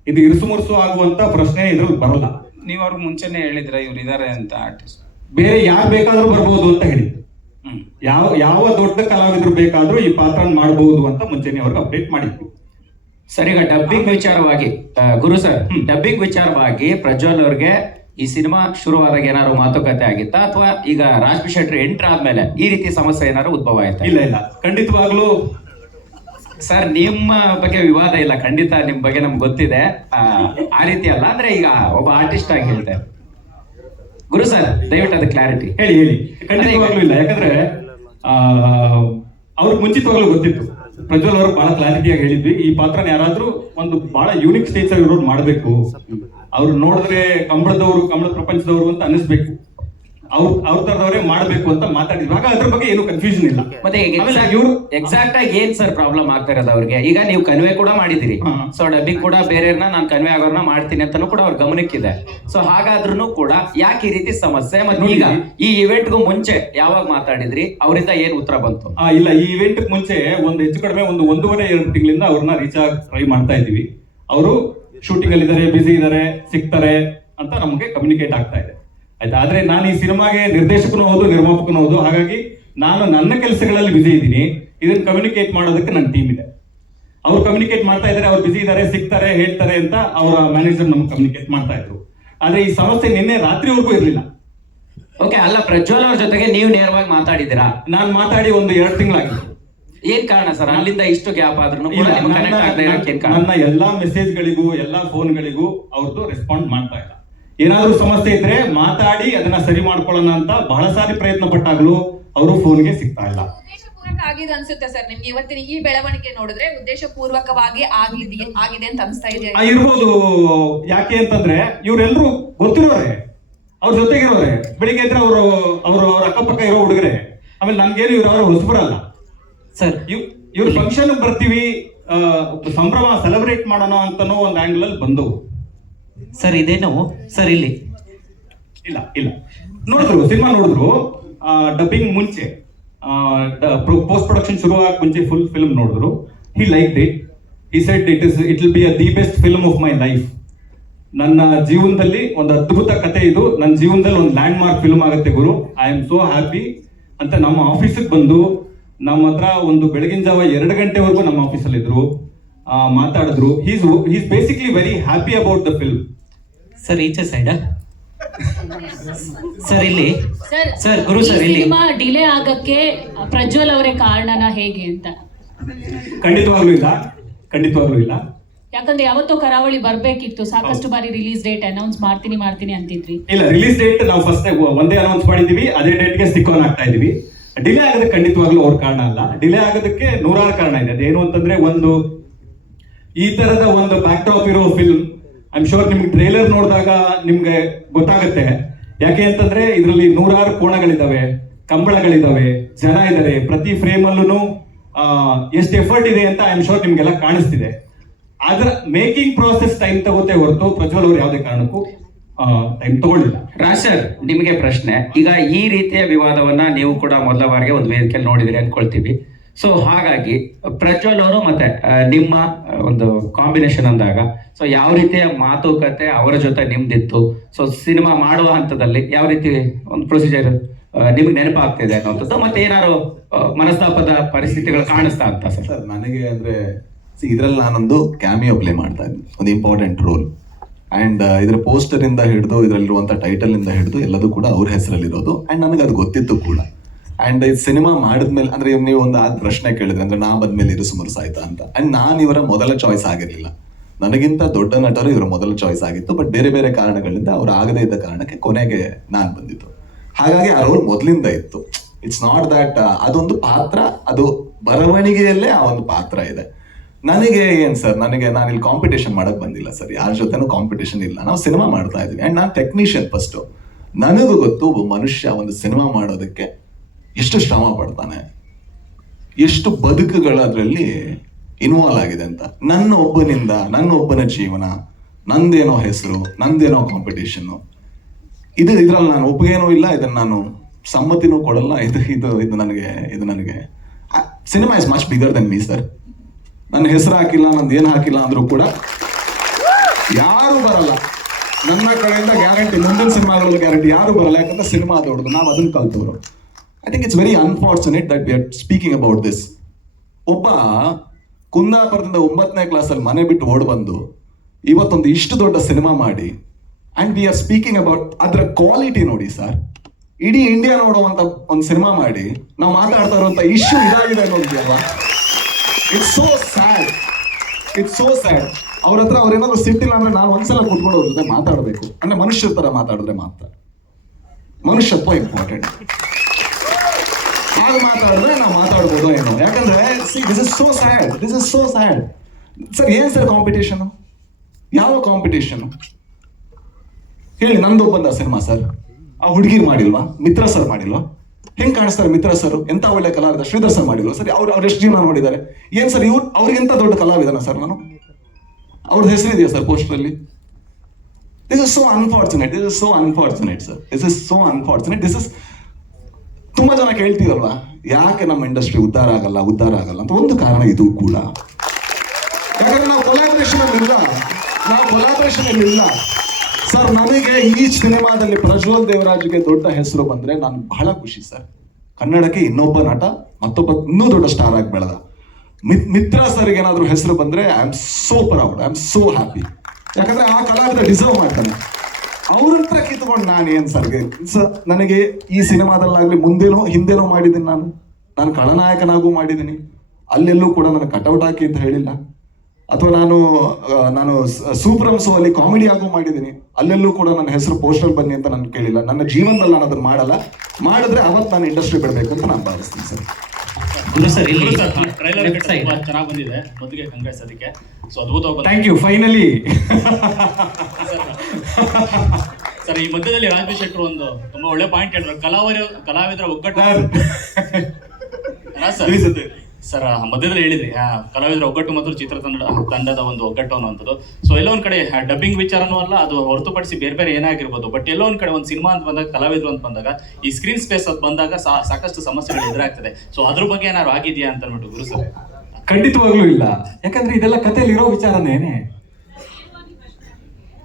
ಇದು ಇರ್ಸ್ಮೂರ್ಸು ಆಗುವಂತ ಪ್ರಶ್ನೆ ಇದ್ರಲ್ಲಿ ಬರಲ್ಲ. ನೀವ್ ಅವ್ರಿಗೆ ಮುಂಚೆನೆ ಹೇಳಿದ್ರ ಇವ್ರು ಇದಾರೆ ಅಂತ ಆರ್ಟಿಸ್ಟ್? ಬೇರೆ ಯಾರು ಬೇಕಾದ್ರೂ ಬರ್ಬೋದು ಅಂತ ಹೇಳಿ, ಯಾವ ದೊಡ್ಡ ಕಲಾವಿದ್ರು ಬೇಕಾದ್ರೂ ಈ ಪಾತ್ರ ಮಾಡಬಹುದು ಅಂತ ಮುಂಚೆನೆ ಅವ್ರಿಗೆ ಅಪ್ಡೇಟ್ ಮಾಡಿದ್ವಿ. ಸರ್, ಈಗ ಡಬ್ಬಿಂಗ್ ವಿಚಾರವಾಗಿ ಗುರು ಸರ್, ಡಬ್ಬಿಂಗ್ ವಿಚಾರವಾಗಿ ಪ್ರಜ್ವಲ್ ಅವ್ರಿಗೆ ಈ ಸಿನಿಮಾ ಶುರುವಾದಾಗ ಏನಾದ್ರು ಮಾತುಕತೆ ಆಗಿತ್ತಾ, ಅಥವಾ ಈಗ ರಾಜ್ ಬಿ ಶೆಟ್ಟಿ ಎಂಟರ್ ಆದ್ಮೇಲೆ ಈ ರೀತಿ ಸಮಸ್ಯೆ ಏನಾದ್ರು ಉದ್ಭವ ಆಯ್ತಾ? ಇಲ್ಲ, ಖಂಡಿತವಾಗ್ಲೂ ಸರ್ ನಿಮ್ಮ ಬಗ್ಗೆ ವಿವಾದ ಇಲ್ಲ, ಖಂಡಿತ ನಿಮ್ ಬಗ್ಗೆ ನಮ್ಗೆ ಗೊತ್ತಿದೆ. ಆ ರೀತಿ ಅಲ್ಲ, ಅಂದ್ರೆ ಈಗ ಒಬ್ಬ ಆರ್ಟಿಸ್ಟ್ ಆಗಿ ಹೇಳ್ತಾರೆ. ಗುರು ಸರ್, ದಯವಿಟ್ಟು ಅದು ಕ್ಲಾರಿಟಿ ಹೇಳಿ. ಖಂಡಿತವಾಗ್ಲೂ ಇಲ್ಲ. ಯಾಕಂದ್ರೆ ಅವ್ರಿಗೆ ಮುಂಚಿತವಾಗ್ಲೂ ಗೊತ್ತಿತ್ತು. ಪ್ರಜ್ವಲ್ ಅವ್ರಿಗೆ ಬಹಳ ಕ್ಲಾರಿಟಿಯಾಗಿ ಹೇಳಿದ್ವಿ, ಈ ಪಾತ್ರನ ಯಾರಾದ್ರೂ ಒಂದು ಬಹಳ ಯೂನಿಕ್ ಸ್ಟೇಜ್ ಇರೋರು ಮಾಡ್ಬೇಕು, ಅವ್ರು ನೋಡಿದ್ರೆ ಕಂಬಳದ ಪ್ರಪಂಚದವರು ಅಂತ ಅನ್ನಿಸ್ಬೇಕು. ಅವ್ರ ತರದವರೇ ಮಾಡಬೇಕು ಅಂತ ಮಾತಾಡಿದ್ವಿ. ಆಗ ಅದ್ರ ಬಗ್ಗೆ ಏನು ಕನ್ಫ್ಯೂಷನ್ ಇಲ್ಲ. ಮತ್ತೆ ಆಮೇಲೆ ಇವ್ರು ಎಕ್ಸಾಕ್ಟ್ ಆಗಿ ಏನ್ ಸರ್ ಪ್ರಾಬ್ಲಮ್ ಆಗ್ತಾ ಇರೋದು ಅವ್ರಿಗೆ? ಈಗ ನೀವು ಕನ್ವೆ ಕೂಡ ಮಾಡಿದಿರಿ, ಹಾ. ಸೊ ಡಬ್ಬಿಂಗ್ ಕೂಡ ಬೇರೆಯವ್ರನ್ನ ನಾನು ಕನ್ವೆ ಆಗೋರ್ನ ಮಾಡ್ತೀನಿ ಅಂತಾನು ಕೂಡ ಅವ್ರ ಗಮನಕ್ಕಿದೆ. ಸೊ ಹಾಗಾದ್ರೂ ಕೂಡ ಯಾಕೆ ಈ ರೀತಿ ಸಮಸ್ಯೆ? ಮತ್ತೆ ಈಗ ಈ ಇವೆಂಟ್ಗೂ ಮುಂಚೆ ಯಾವಾಗ ಮಾತಾಡಿದ್ರಿ, ಅವರಿಂದ ಏನ್ ಉತ್ತರ ಬಂತು? ಇಲ್ಲ, ಈ ಇವೆಂಟ್ ಮುಂಚೆ ಒಂದು ಹೆಚ್ಚು ಕಡಿಮೆ 1.5-2 ತಿಂಗಳಿಂದ ಅವ್ರನ್ನ ರೀಚ್ ಆಗಿ ಟ್ರೈ ಮಾಡ್ತಾ ಇದೀವಿ. ಅವರು ಶೂಟಿಂಗ್ ಅಲ್ಲಿ ಇದಾರೆ, ಬಿಸಿ ಇದಾರೆ, ಸಿಗ್ತಾರೆ ಅಂತ ನಮಗೆ ಕಮ್ಯುನಿಕೇಟ್ ಆಗ್ತಾ ಇದೆ. ಆಯ್ತಾ? ಆದ್ರೆ ನಾನು ಈ ಸಿನಿಮಾಗೆ ನಿರ್ದೇಶಕನು ಹೌದು, ನಿರ್ಮಾಪಕನು ಹೌದು. ಹಾಗಾಗಿ ನಾನು ನನ್ನ ಕೆಲಸಗಳಲ್ಲಿ ಬಿಸಿ ಇದ್ದೀನಿ. ಇದನ್ನ ಕಮ್ಯುನಿಕೇಟ್ ಮಾಡೋದಕ್ಕೆ ನನ್ನ ಟೀಮ್ ಇದೆ. ಅವ್ರು ಕಮ್ಯುನಿಕೇಟ್ ಮಾಡ್ತಾ ಇದ್ದಾರೆ, ಅವ್ರು ಬಿಸಿ ಇದ್ದಾರೆ, ಸಿಗ್ತಾರೆ, ಹೇಳ್ತಾರೆ ಅಂತ ಅವರ ಮ್ಯಾನೇಜರ್ ನಮ್ಗೆ ಕಮ್ಯುನಿಕೇಟ್ ಮಾಡ್ತಾ ಇದ್ರು. ಆದ್ರೆ ಈ ಸಮಸ್ಯೆ ನಿನ್ನೆ ರಾತ್ರಿವರೆಗೂ ಇರಲಿಲ್ಲ. ಓಕೆ, ಅಲ್ಲ ಪ್ರಜ್ವಲ್ ಅವ್ರ ಜೊತೆಗೆ ನೀವು ನೇರವಾಗಿ ಮಾತಾಡಿದ್ದೀರಾ? ನಾನು ಮಾತಾಡಿ 1-2 ತಿಂಗಳಾಗಿತ್ತು. ಏನ್ ಕಾರಣ ಸರ್ ಅಲ್ಲಿಂದ ಇಷ್ಟು ಗ್ಯಾಪ್ ಆದ್ರೂ ಕೂಡ ನಿಮ್ಗೆ ಕನೆಕ್ಟ್ ಆಗದೆ ಇರೋಕೆ ಏನ್ ಕಾರಣ? ನನ್ನ ಎಲ್ಲಾ ಮೆಸೇಜ್ಗಳಿಗೂ ಎಲ್ಲಾ ಫೋನ್ಗಳಿಗೂ ಅವ್ರದ್ದು ರೆಸ್ಪಾಂಡ್ ಮಾಡ್ತಾ ಇಲ್ಲ. ಏನಾದ್ರೂ ಸಮಸ್ಯೆ ಇದ್ರೆ ಮಾತಾಡಿ ಅದನ್ನ ಸರಿ ಮಾಡ್ಕೊಳ್ಳೋಣ ಅಂತ ಬಹಳ ಸಾರಿ ಪ್ರಯತ್ನ ಪಟ್ಟಾಗ್ಲೂ ಅವರು ಫೋನ್ಗೆ ಸಿಗ್ತಾ ಇಲ್ಲ. ಉದ್ದೇಶಪೂರ್ವಕ ಆಗಿದೆ ಅನ್ಸುತ್ತೆ ಸರ್ ನಿಮ್ಗೆ ಇವತ್ತಿನ ಈ ಬೆಳವಣಿಗೆ ನೋಡಿದ್ರೆ ಉದ್ದೇಶಪೂರ್ವಕವಾಗಿ ಆಗಿದೆ ಅಂತ ಅನ್ಸ್ತಾ ಇದೆ? ಇರ್ಬೋದು. ಯಾಕೆ ಅಂತಂದ್ರೆ ಇವರೆಲ್ಲರೂ ಗೊತ್ತಿರೋರೆ, ಅವ್ರ ಜೊತೆಗಿರೋರೆ. ಬೆಳಿಗ್ಗೆ ಇದ್ರೆ ಅವ್ರ ಅಕ್ಕಪಕ್ಕ ಇರೋ ಹುಡುಗರೆ. ಆಮೇಲೆ ನನ್ಗೇನು ಇವ್ರು ಹೊಸಬರಲ್ಲ ಸರ್. ಇವ್ರ ಫಂಕ್ಷನ್ ಬರ್ತೀವಿ, ಸಂಭ್ರಮ ಸೆಲೆಬ್ರೇಟ್ ಮಾಡೋಣ ಅಂತನೋ ಒಂದು ಆಂಗಲ್ ಅಲ್ಲಿ ಬಂದವು. ಸರ್ ಇದೇನು ಸರ್ ಇಲ್ಲಿ ಇಲ್ಲ ನೋಡಿದ್ರು, ಸಿನಿಮಾ ನೋಡಿದ್ರು. ಡಬ್ಬಿಂಗ್ ಮುಂಚೆ, ಪೋಸ್ಟ್ ಪ್ರೊಡಕ್ಷನ್ ಶುರು ಆಗಕ್ಕೆ ಮುಂಚೆ ಫುಲ್ ಫಿಲ್ಮ್ ನೋಡಿದ್ರು. ಹಿ like it. He said it will be the best film of my life. ನನ್ನ ಜೀವನದಲ್ಲಿ ಒಂದು ಅದ್ಭುತ ಕತೆ ಇದು, ನನ್ನ ಜೀವನದಲ್ಲಿ ಒಂದು ಲ್ಯಾಂಡ್ ಮಾರ್ಕ್ ಫಿಲ್ಮ್ ಆಗುತ್ತೆ ಗುರು. ಐ ಆಮ್ ಸೋ ಹ್ಯಾಪಿ ಅಂತ ನಮ್ಮ ಆಫೀಸಿಗೆ ಬಂದು ನಮ್ಮ ಹತ್ರ ಒಂದು ಬೆಳಗಿನ ಜಾವ 2 ಗಂಟೆವರೆಗೂ ನಮ್ಮ ಆಫೀಸಲ್ಲಿ ಇದ್ರು, ಮಾತಾಡಿದ್ರು. He's basically very happy about the film. Sir ಈಚೆ ಸೈಡ್ ಸರ್ ಇಲ್ಲಿ ಸರ್ ಸರ್ ಗುರು ಸರ್ ಇಲ್ಲಿ ಸಿನಿಮಾ ಡಿಲೇ ಆಗಕ್ಕೆ ಪ್ರಜ್ವಲ್ ಅವರೇ ಕಾರಣನ ಹೇಗೆ ಅಂತ? ಖಂಡಿತವಾಗ್ಲೂ ಇಲ್ಲ. ಯಾಕಂದ್ರೆ ಯಾವತ್ತೋ ಕರಾವಳಿ ಬರ್ಬೇಕಿತ್ತು, ಸಾಕಷ್ಟು ಬಾರಿ ರಿಲೀಸ್ ಡೇಟ್ ಅನೌನ್ಸ್ ಮಾಡ್ತೀನಿ ಅಂತಿದ್ರಿ. ಇಲ್ಲ, ರಿಲೀಸ್ ಡೇಟ್ ನಾವು ಫಸ್ಟ್ ಒಂದೇ ಅನೌನ್ಸ್ ಮಾಡಿದೀವಿ, ಅದೇ ಡೇಟ್ಗೆ ಸ್ಟಿಕ್ ಆನ್ ಆಗ್ತಾ ಇದೀವಿ. ಡಿಲೇ ಆಗೋದಕ್ಕೆ ಖಂಡಿತವಾಗ್ಲೂ ಅವ್ರ ಕಾರಣ ಅಲ್ಲ. ಡಿಲೇ ಆಗೋದಕ್ಕೆ 100 ಕಾರಣ ಇದೆ. ಅದೇನು ಅಂತಂದ್ರೆ, ಒಂದು ಈ ತರದ ಒಂದು ಬ್ಯಾಕ್ ಡ್ರಾಪ್ ಇರೋ ಫಿಲ್ಮ್, ಐ ಆಮ್ ಶೋರ್ ನಿಮ್ಗೆ ಟ್ರೇಲರ್ ನೋಡಿದಾಗ ನಿಮ್ಗೆ ಗೊತ್ತಾಗುತ್ತೆ. ಯಾಕೆ ಅಂತಂದ್ರೆ ಇದರಲ್ಲಿ 100 ಕೋಣಗಳಿದಾವೆ, ಕಂಬಳಗಳಿದಾವೆ, ಜನ ಇದ್ದಾರೆ. ಪ್ರತಿ ಫ್ರೇಮ್ ಅಲ್ಲೂ ಎಷ್ಟು ಎಫರ್ಟ್ ಇದೆ ಅಂತ ಐ ಆಮ್ ಶೋರ್ ನಿಮ್ಗೆಲ್ಲ ಕಾಣಿಸ್ತಿದೆ. ಆದ್ರ ಮೇಕಿಂಗ್ ಪ್ರೋಸೆಸ್ ಟೈಮ್ ತಗೋತೆ ಹೊರತು ಪ್ರಜ್ವಲ್ ಅವ್ರು ಯಾವುದೇ ಕಾರಣಕ್ಕೂ ಟೈಮ್ ತಗೊಳ್ಳಿಲ್ಲ. ರಾಶರ್, ನಿಮಗೆ ಪ್ರಶ್ನೆ. ಈಗ ಈ ರೀತಿಯ ವಿವಾದವನ್ನ ನೀವು ಕೂಡ ಮೊದಲ ಬಾರಿಗೆ ಒಂದು ವೇದಿಕೆಯಲ್ಲಿ ನೋಡಿದಿರಿ ಅನ್ಕೊಳ್ತೀವಿ. ಸೊ ಹಾಗಾಗಿ ಪ್ರಜ್ವಲ್ ಅವರು ಮತ್ತೆ ನಿಮ್ಮ ಒಂದು ಕಾಂಬಿನೇಷನ್ ಅಂದಾಗ ಸೊ ಯಾವ ರೀತಿಯ ಮಾತುಕತೆ ಅವರ ಜೊತೆ ನಿಮ್ದಿತ್ತು? ಸೊ ಸಿನಿಮಾ ಮಾಡುವ ಹಂತದಲ್ಲಿ ಯಾವ ರೀತಿ ಒಂದು ಪ್ರೊಸೀಜರ್ ನಿಮ್ಗೆ ನೆನಪಾಗ್ತಿದೆ ಅನ್ನೋಂಥದ್ದು, ಮತ್ತೆ ಏನಾದ್ರು ಮನಸ್ತಾಪದ ಪರಿಸ್ಥಿತಿಗಳು ಕಾಣಿಸ್ತಾ ಅಂತ ಸರ್? ಸರ್ ನನಗೆ ಅಂದ್ರೆ ಇದರಲ್ಲಿ ನಾನೊಂದು ಕ್ಯಾಮಿಯೋ ಪ್ಲೇ ಮಾಡ್ತಾ ಇದ್ದೀನಿ, ಒಂದು ಇಂಪಾರ್ಟೆಂಟ್ ರೋಲ್. ಆ್ಯಂಡ್ ಇದರ ಪೋಸ್ಟರ್ ಇಂದ ಹಿಡಿದು ಇದರಲ್ಲಿರುವಂಥ ಟೈಟಲ್ ಇಂದ ಹಿಡಿದು ಎಲ್ಲದೂ ಕೂಡ ಅವ್ರ ಹೆಸರಲ್ಲಿರೋದು. ಆ್ಯಂಡ್ ನನಗೆ ಅದು ಗೊತ್ತಿತ್ತು ಕೂಡ. ಆ್ಯಂಡ್ ಇದು ಸಿನಿಮಾ ಮಾಡಿದ್ಮೇಲೆ ಅಂದ್ರೆ ನೀವು ಒಂದು ಪ್ರಶ್ನೆ ಕೇಳಿದ್ರೆ ಅಂದ್ರೆ ನಾ ಬಂದ್ಮೇಲೆ ಇರು ಸುಮಾರು ಆಯ್ತಾ ಅಂತ. ಆ್ಯಂಡ್ ನಾನು ಇವರ ಮೊದಲ ಚಾಯ್ಸ್ ಆಗಿರಲಿಲ್ಲ. ನನಗಿಂತ ದೊಡ್ಡ ನಟರು ಇವರ ಮೊದಲ ಚಾಯ್ಸ್ ಆಗಿತ್ತು. ಬಟ್ ಬೇರೆ ಬೇರೆ ಕಾರಣಗಳಿಂದ ಅವ್ರು ಆಗದೇ ಇದ್ದ ಕಾರಣಕ್ಕೆ ಕೊನೆಗೆ ನಾನು ಬಂದಿತ್ತು. ಹಾಗಾಗಿ ಆ ರೋಲ್ ಮೊದಲಿಂದ ಇತ್ತು. ಇಟ್ಸ್ ನಾಟ್ ದಟ್ ಅದೊಂದು ಪಾತ್ರ, ಅದು ಬರವಣಿಗೆಯಲ್ಲೇ ಆ ಒಂದು ಪಾತ್ರ ಇದೆ. ನನಗೆ ಏನ್ ಸರ್, ನಾನು ಇಲ್ಲಿ ಕಾಂಪಿಟೇಷನ್ ಮಾಡಕ್ ಬಂದಿಲ್ಲ ಸರ್, ಯಾರ ಜೊತೆನೂ ಕಾಂಪಿಟೇಷನ್ ಇಲ್ಲ. ನಾವು ಸಿನಿಮಾ ಮಾಡ್ತಾ ಇದೀವಿ. ಅಂಡ್ ನಾನು ಟೆಕ್ನಿಷಿಯನ್ ಫಸ್ಟ್. ನನಗೂ ಗೊತ್ತು ಒಬ್ಬ ಮನುಷ್ಯ ಒಂದು ಸಿನಿಮಾ ಮಾಡೋದಕ್ಕೆ ಎಷ್ಟು ಶ್ರಮ ಪಡ್ತಾನೆ, ಎಷ್ಟು ಬದುಕುಗಳು ಅದರಲ್ಲಿ ಇನ್ವಾಲ್ವ್ ಆಗಿದೆ ಅಂತ. ನನ್ನ ಒಬ್ಬನ ಜೀವನ, ನಂದೇನೋ ಹೆಸರು, ನಂದೇನೋ ಕಾಂಪಿಟೇಷನ್, ಇದ್ರಲ್ಲಿ ನಾನು ಒಪ್ಪಿಗೆನೂ ಇಲ್ಲ, ಇದನ್ನ ನಾನು ಸಮ್ಮತಿನೂ ಕೊಡಲ್ಲ. ಇದು ನನಗೆ cinema is much bigger then me sir. ನನ್ನ ಹೆಸರು ಹಾಕಿಲ್ಲ, ನಂದು ಏನು ಹಾಕಿಲ್ಲ ಅಂದ್ರೂ ಕೂಡ ಯಾರು ಬರಲ್ಲ ನನ್ನ ಕಡೆಯಿಂದ. ಗ್ಯಾರಂಟಿ ಮುಂದಿನ ಸಿನಿಮಾಗಳಲ್ಲಿ ಗ್ಯಾರಂಟಿ ಯಾರು ಬರಲ್ಲ. ಯಾಕಂದ್ರೆ ಸಿನಿಮಾ ದೊಡ್ಡದು, ನಾವು ಅದನ್ನ ಕಲ್ತವ್ರು. I think it's very unfortunate that we are speaking about this. ಒಬ್ಬ ಕುಂದಾಪುರದಿಂದ 9ನೇ ಕ್ಲಾಸಲ್ಲಿ ಮನೆ ಬಿಟ್ಟು ಓಡ್ ಬಂದು ಇವತ್ತೊಂದು ಇಷ್ಟು ದೊಡ್ಡ ಸಿನಿಮಾ ಮಾಡಿ, and we are speaking about ಅದರ ಕ್ವಾಲಿಟಿ ನೋಡಿ ಸರ್. ಇಡೀ ಇಂಡಿಯಾ ನೋಡುವಂತ ಒಂದು ಸಿನಿಮಾ ಮಾಡಿ ನಾವು ಮಾತಾಡ್ತಾ ಇರುವಂತ ಇಶ್ಯೂ ಇದಾಗಿದೆ ಅನ್ನೋದಿದೆಯಲ್ಲ, ಇಟ್ಸ್ ಸೋ ಸ್ಯಾಡ್. ಅವ್ರ ಹತ್ರ ಅವ್ರೇನಾದ್ರು ಸಿಟ್ಟಿಲ್ಲ ಅಂದ್ರೆ ನಾನು ಒಂದ್ಸಲ ಕೂತ್ಕೊಂಡು ಅವ್ರ ಜೊತೆ ಮಾತಾಡಬೇಕು. ಅಂದ್ರೆ ಮನುಷ್ಯರ ತರ ಮಾತಾಡಿದ್ರೆ ಮಾತ್ರ, ಮನುಷ್ಯತ್ವ ಇಂಪಾರ್ಟೆಂಟ್. ಹಾಗೆ ಮಾತಾಡಿದ್ರೆ ನಾವು ಮಾತಾಡ್ಬೋದು ಏನೋ. ಯಾಕಂದ್ರೆ this is so sad sir. ಏನ್ ಸರ್ ಕಾಂಪಿಟೇಷನ್? ಯಾವ ಕಾಂಪಿಟೇಷನ್ ಹೇಳಿ? ನಂದು ಬಂದ ಸಿನಿಮಾ ಸರ್, ಆ ಹುಡುಗಿಗೆ ಮಾಡಿಲ್ವಾ? ಮಿತ್ರ ಸರ್ ಮಾಡಿಲ್ವಾ? ಹೆಂಗ್ ಕಾಣಿಸ್ತಾರೆ ಮಿತ್ರ ಸರ್? ಎಂತ ಒಳ್ಳೆ ಕಲಾವಿದ. ಶ್ರೀಧರ್ ಸರ್ ಮಾಡಿಲ್ವಾ ಸರ್? ಅವ್ರು ಎಷ್ಟು ಜೀವನ ಮಾಡಿದ್ದಾರೆ? ಏನ್ ಸರ್ ಅವ್ರಿಗೆಂತ ದೊಡ್ಡ ಕಲಾವಿದನ ಸರ್ ನಾನು? ಅವ್ರದ್ದು ಹೆಸರಿದೆಯಾ sir poster? This is so unfortunate. This is so unfortunate, sir. This is so unfortunate. This is ತುಂಬಾ ಜನ ಕೇಳ್ತೀವಲ್ವಾ, ಯಾಕೆ ನಮ್ಮ ಇಂಡಸ್ಟ್ರಿ ಉದ್ಧಾರ ಆಗಲ್ಲ ಅಂತ. ಒಂದು ಕಾರಣ ಇದು ಕೂಡ. ಯಾಕಂದ್ರೆ ನಾವು ಕೊಲಾಬ್ರೇಷನ್ ಅಲ್ಲಿ ಇಲ್ಲ ಸರ್. ನನಗೆ ಈ ಸಿನಿಮಾದಲ್ಲಿ ಪ್ರಜ್ವಲ್ ದೇವರಾಜ್ಗೆ ದೊಡ್ಡ ಹೆಸರು ಬಂದ್ರೆ ನಾನು ಬಹಳ ಖುಷಿ ಸರ್. ಕನ್ನಡಕ್ಕೆ ಇನ್ನೊಬ್ಬ ನಟ ಮತ್ತೊಬ್ಬ ಇನ್ನೂ ದೊಡ್ಡ ಸ್ಟಾರ್ ಆಗಿ ಬೆಳೆದ. ಮಿತ್ರ ಸರ್ಗೆ ಏನಾದ್ರು ಹೆಸರು ಬಂದ್ರೆ I am so proud, I am so happy. ಯಾಕಂದ್ರೆ ಆ ಕಲಾವಿದ ಡಿಸರ್ವ್ ಮಾಡ್ತಾನೆ. ಅವ್ರಂತ್ರ ಕಿತ್ಕೊಂಡು ನಾನು ಏನ್ ಸರ್ಗೆ ನನಗೆ ಈ ಸಿನಿಮಾದಲ್ಲಾಗ್ಲಿ ಮುಂದೇನೋ ಹಿಂದೇನೋ ಮಾಡಿದ್ದೀನಿ. ನಾನು ಖಳನಾಯಕನಾಗೂ ಮಾಡಿದ್ದೀನಿ. ಅಲ್ಲೆಲ್ಲೂ ಕೂಡ ನನಗೆ ಕಟೌಟ್ ಹಾಕಿ ಅಂತ ಹೇಳಿಲ್ಲ. ಅಥವಾ ನಾನು ಸೂಪರ್ ಶೋ ಅಲ್ಲಿ ಕಾಮಿಡಿ ಆಗೋ ಮಾಡಿದ್ದೀನಿ. ಅಲ್ಲೆಲ್ಲೂ ಕೂಡ ನನ್ನ ಹೆಸರು ಪೋಸ್ಟರ್ ಬನ್ನಿ ಅಂತ ನಾನು ಕೇಳಿಲ್ಲ. ನನ್ನ ಜೀವನದಲ್ಲಿ ನಾನು ಅದನ್ನ ಮಾಡಲ್ಲ. ಮಾಡಿದ್ರೆ ಅವತ್ತು ನಾನು ಇಂಡಸ್ಟ್ರಿ ಬಿಡಬೇಕು ಅಂತ ನಾನು ಭಾವಿಸ್ತೀನಿ ಸರ್. ಟ್ರೈಲರ್ ಚೆನ್ನಾಗಿ ಬಂದಿದೆ. ಮೊದಲಿಗೆ ಕಾಂಗ್ರೆಸ್ ಅದಕ್ಕೆ ಸೊ ಅದ್ಭುತವಾಗಿ. Thank you. ಫೈನಲಿ ಸರ್, ಈ ಮಧ್ಯದಲ್ಲಿ ರಾಜೇಶ್ ಶೆಟ್ಟರು ಒಂದು ತುಂಬಾ ಒಳ್ಳೆ ಪಾಯಿಂಟ್ ಹೇಳಿದ್ರು, ಕಲಾವಿದರ ಒಗ್ಗಟ್ಟು. ಸರ್ ಮಧ್ಯದಲ್ಲಿ ಹೇಳಿದ್ರಿ ಕಲಾವಿದರ ಒಗ್ಗಟ್ಟು ಮತ್ತು ತಂಡದ ಒಂದು ಒಗ್ಗಟ್ಟು ಅನ್ನುವಂಥದ್ದು. ಸೊ ಎಲ್ಲೋ ಒಂದ್ ಕಡೆ ಡಬ್ಬಿಂಗ್ ವಿಚಾರನೂ ಅಲ್ಲ, ಅದು ಹೊರತುಪಡಿಸಿ ಬೇರೆ ಬೇರೆ ಏನಾಗಿರ್ಬೋದು. ಬಟ್ ಎಲ್ಲೋ ಒಂದ್ ಕಡೆ ಒಂದು ಸಿನಿಮಾ ಅಂತ ಬಂದಾಗ, ಕಲಾವಿದರು ಅಂತ ಬಂದಾಗ, ಈ ಸ್ಕ್ರೀನ್ ಸ್ಪೇಸ್ ಅದು ಬಂದಾಗ ಸಾಕಷ್ಟು ಸಮಸ್ಯೆಗಳು ಎದುರಾಗ್ತದೆ. ಸೊ ಅದ್ರ ಬಗ್ಗೆ ಏನಾದ್ರು ಆಗಿದೆಯಾ ಅಂತ ಅಂದ್ಬಿಟ್ಟು ಗುರು ಸರ್. ಖಂಡಿತವಾಗ್ಲೂ ಇಲ್ಲ. ಯಾಕಂದ್ರೆ ಇದೆಲ್ಲ ಕಥೆಯಲ್ಲಿ ಇರೋ ವಿಚಾರನೇನೆ.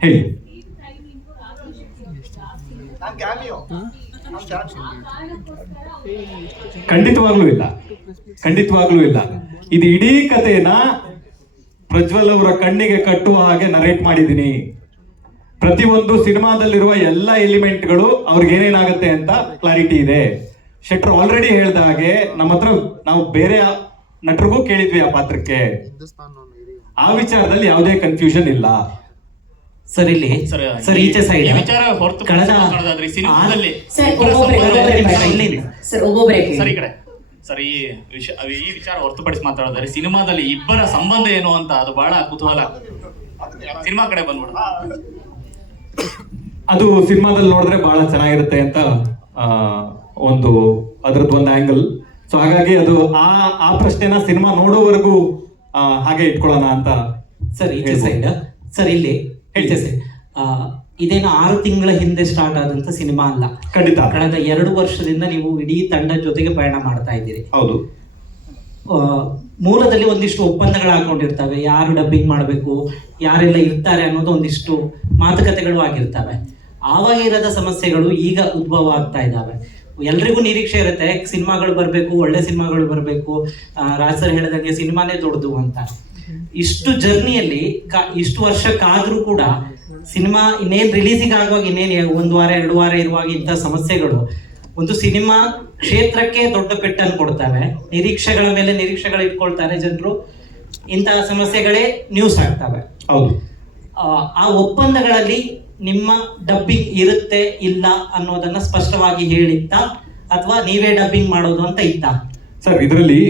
ಹೇಳಿ. ಖಂಡಿತವಾಗ್ಲೂ ಇಲ್ಲ. ಇದು ಇಡೀ ಕಥೆನ ಪ್ರಜ್ವಲ್ ಅವರ ಕಣ್ಣಿಗೆ ಕಟ್ಟುವ ಹಾಗೆ ನರೇಟ್ ಮಾಡಿದ್ದೀನಿ. ಪ್ರತಿಯೊಂದು ಸಿನಿಮಾದಲ್ಲಿರುವ ಎಲ್ಲ ಎಲಿಮೆಂಟ್ಗಳು ಅವ್ರಿಗೆ ಏನೇನಾಗುತ್ತೆ ಅಂತ ಕ್ಲಾರಿಟಿ ಇದೆ. ಶೆಟ್ರ್ ಆಲ್ರೆಡಿ ಹೇಳ್ದ ಹಾಗೆ ನಮ್ಮ ಹತ್ರ ನಾವು ಬೇರೆ ನಟರಿಗೂ ಕೇಳಿದ್ವಿ ಆ ಪಾತ್ರಕ್ಕೆ. ಆ ವಿಚಾರದಲ್ಲಿ ಯಾವುದೇ ಕನ್ಫ್ಯೂಷನ್ ಇಲ್ಲ ಸರ್. ಇಲ್ಲಿ ಸರ್ ಈಚೆ ಸೈಡ್ ವಿಚಾರ ಹೊರತು ಮಾತಾಡೋದಾದ್ರೆ ಸಿನಿಮಾದಲ್ಲಿ ಸರ್ ಈ ಕಡೆ ಸರ್ ಈ ವಿಚಾರ ಹೊರತುಪಡಿಸಿ ಮಾತಾಡೋದಾದ್ರೆ ಸಿನಿಮಾದಲ್ಲಿ ಇಬ್ಬರ ಸಂಬಂಧ ಏನು ಅಂತ ಅದು ಬಹಳ ಕುತೂಹಲ. ಸಿನಿಮಾ ಕಡೆ ಬಂದ್ಬಿಡ, ಅದು ಸಿನಿಮಾದಲ್ಲಿ ನೋಡಿದ್ರೆ ಬಹಳ ಚೆನ್ನಾಗಿರುತ್ತೆ ಅಂತ ಒಂದು ಅದ್ರದ್ದು ಒಂದು ಆಂಗಲ್. ಸೊ ಹಾಗಾಗಿ ಅದು ಆ ಪ್ರಶ್ನೆನ ಸಿನಿಮಾ ನೋಡೋವರೆಗೂ ಹಾಗೆ ಇಟ್ಕೊಳ್ಳೋಣ ಅಂತ ಸರ್ ಈಚೆ ಸೈಡ್. ಸರ್ ಇಲ್ಲಿ ಹೇಳ್ತೇವೆ ಸರ್, ಇದೇನು 6 ತಿಂಗಳ ಹಿಂದೆ ಸ್ಟಾರ್ಟ್ ಆದಂತ ಸಿನಿಮಾ ಅಲ್ಲ. ಖಂಡಿತ ಕಳೆದ 2 ವರ್ಷದಿಂದ ನೀವು ಇಡೀ ತಂಡದ ಜೊತೆಗೆ ಪಯಣ ಮಾಡ್ತಾ ಇದ್ದೀರಿ. ಹೌದು. ಮೂಲದಲ್ಲಿ ಒಂದಿಷ್ಟು ಒಪ್ಪಂದಗಳು ಹಾಕೊಂಡಿರ್ತವೆ, ಯಾರು ಡಬ್ಬಿಂಗ್ ಮಾಡಬೇಕು, ಯಾರೆಲ್ಲ ಇರ್ತಾರೆ ಅನ್ನೋದು ಒಂದಿಷ್ಟು ಮಾತುಕತೆಗಳು ಆಗಿರ್ತವೆ. ಆವಾಗ ಇರದ ಸಮಸ್ಯೆಗಳು ಈಗ ಉದ್ಭವ ಆಗ್ತಾ ಇದ್ದಾವೆ. ಎಲ್ರಿಗೂ ನಿರೀಕ್ಷೆ ಇರುತ್ತೆ ಸಿನಿಮಾಗಳು ಬರಬೇಕು, ಒಳ್ಳೆ ಸಿನಿಮಾಗಳು ಬರಬೇಕು, ರಾಜ್ ಸರ್ ಹೇಳಿದಂಗೆ ಸಿನಿಮಾನೇ ದೊಡ್ಡದು ಅಂತ. ಇಷ್ಟು ಜರ್ನಿಯಲ್ಲಿ ಇಷ್ಟು ವರ್ಷ ಕಾದ್ರೂ ಕೂಡ ಸಿನಿಮಾ ಇನ್ನೇನು ರಿಲೀಸಿಗೆ ಆಗುವಾಗ ಇನ್ನೇನು 1 ವಾರ 2 ವಾರ ಇರುವಾಗ ಇಂಥ ಸಮಸ್ಯೆಗಳು ಒಂದು ಸಿನಿಮಾ ಕ್ಷೇತ್ರಕ್ಕೆ ದೊಡ್ಡ ಪೆಟ್ಟನ್ನು ಕೊಡ್ತವೆ. ನಿರೀಕ್ಷೆಗಳ ಮೇಲೆ ನಿರೀಕ್ಷೆಗಳು ಇಟ್ಕೊಳ್ತಾರೆ ಜನರು. ಇಂತಹ ಸಮಸ್ಯೆಗಳೇ ನ್ಯೂಸ್ ಆಗ್ತವೆ. ಹೌದು. ಆ ಒಪ್ಪಂದಗಳಲ್ಲಿ ನಿಮ್ಮ ಡಬ್ಬಿಂಗ್ ಇರುತ್ತೆ ಇಲ್ಲ ಅನ್ನೋದನ್ನ ಸ್ಪಷ್ಟವಾಗಿ ಹೇಳಿತ್ತಾ ಅಥವಾ ನೀವೇ ಡಬ್ಬಿಂಗ್ ಮಾಡೋದು ಅಂತ ಇತ್ತಾ? ಸರ್, ಇದರಲ್ಲಿ